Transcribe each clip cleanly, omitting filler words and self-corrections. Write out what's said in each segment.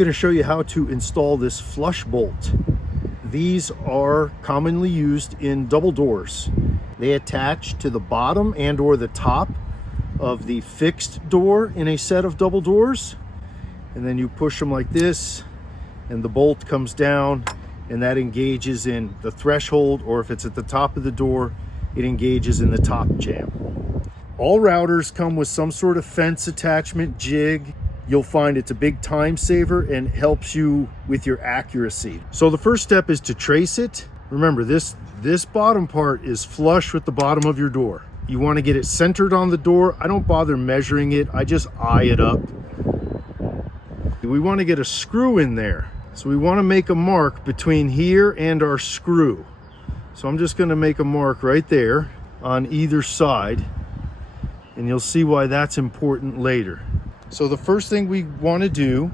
going to show you how to install this flush bolt. These are commonly used in double doors. They attach to the bottom and or the top of the fixed door in a set of double doors, and then you push them like this and the bolt comes down, and that engages in the threshold, or if it's at the top of the door, it engages in the top jamb. All routers come with some sort of fence attachment jig. You'll find it's a big time saver and helps you with your accuracy. So the first step is to trace it. Remember, this bottom part is flush with the bottom of your door. You want to get it centered on the door. I don't bother measuring it, I just eye it up. We want to get a screw in there. So we want to make a mark between here and our screw. So I'm just going to make a mark right there on either side, and you'll see why that's important later. So the first thing we want to do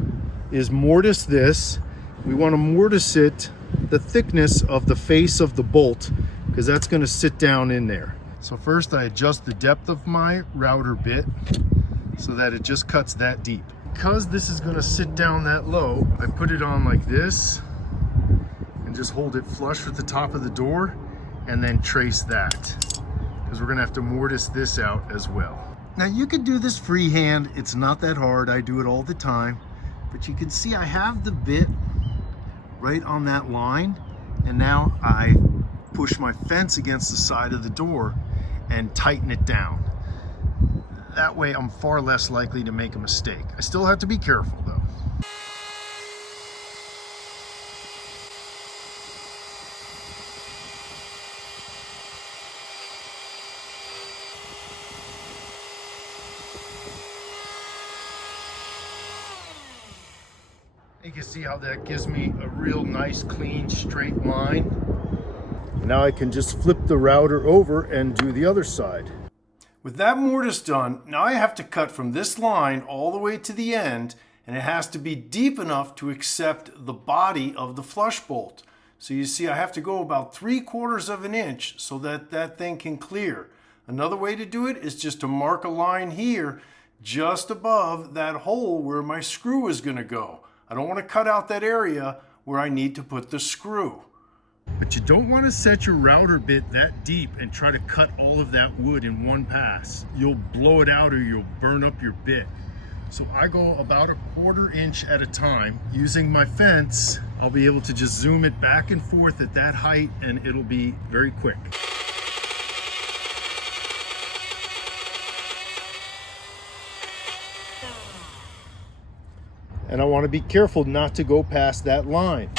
is mortise this. We want to mortise it the thickness of the face of the bolt, because that's going to sit down in there. So first I adjust the depth of my router bit so that it just cuts that deep. Because this is going to sit down that low, I put it on like this and just hold it flush with the top of the door, and then trace that, because we're going to have to mortise this out as well. Now you can do this freehand, it's not that hard, I do it all the time, but you can see I have the bit right on that line, and now I push my fence against the side of the door and tighten it down. That way I'm far less likely to make a mistake. I still have to be careful though. You can see how that gives me a real nice, clean, straight line. Now I can just flip the router over and do the other side. With that mortise done, now I have to cut from this line all the way to the end, and it has to be deep enough to accept the body of the flush bolt. So you see I have to go about 3/4 of an inch so that that thing can clear. Another way to do it is just to mark a line here just above that hole where my screw is going to go. I don't want to cut out that area where I need to put the screw. But you don't want to set your router bit that deep and try to cut all of that wood in one pass. You'll blow it out or you'll burn up your bit. So I go about 1/4 inch at a time. Using my fence, I'll be able to just zoom it back and forth at that height, and it'll be very quick. And I want to be careful not to go past that line.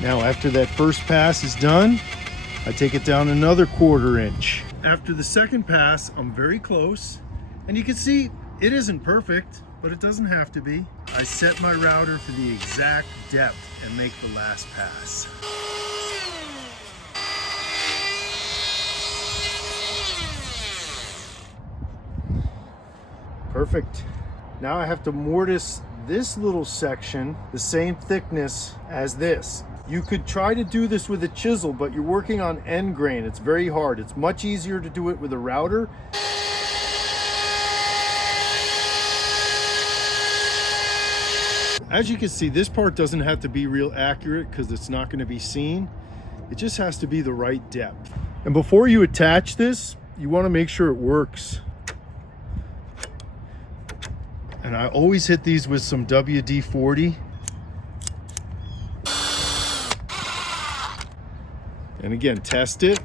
Now after that first pass is done, I take it down another 1/4 inch. After the second pass, I'm very close, and you can see it isn't perfect, but it doesn't have to be. I set my router for the exact depth and make the last pass. Perfect. Now I have to mortise this little section the same thickness as this. You could try to do this with a chisel, but you're working on end grain. It's very hard. It's much easier to do it with a router. As you can see, this part doesn't have to be real accurate because it's not going to be seen. It just has to be the right depth. And before you attach this, you want to make sure it works. And I always hit these with some WD-40. And again, test it.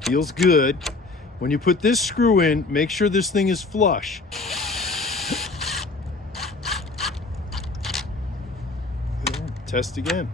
Feels good. When you put this screw in, make sure this thing is flush. Test again.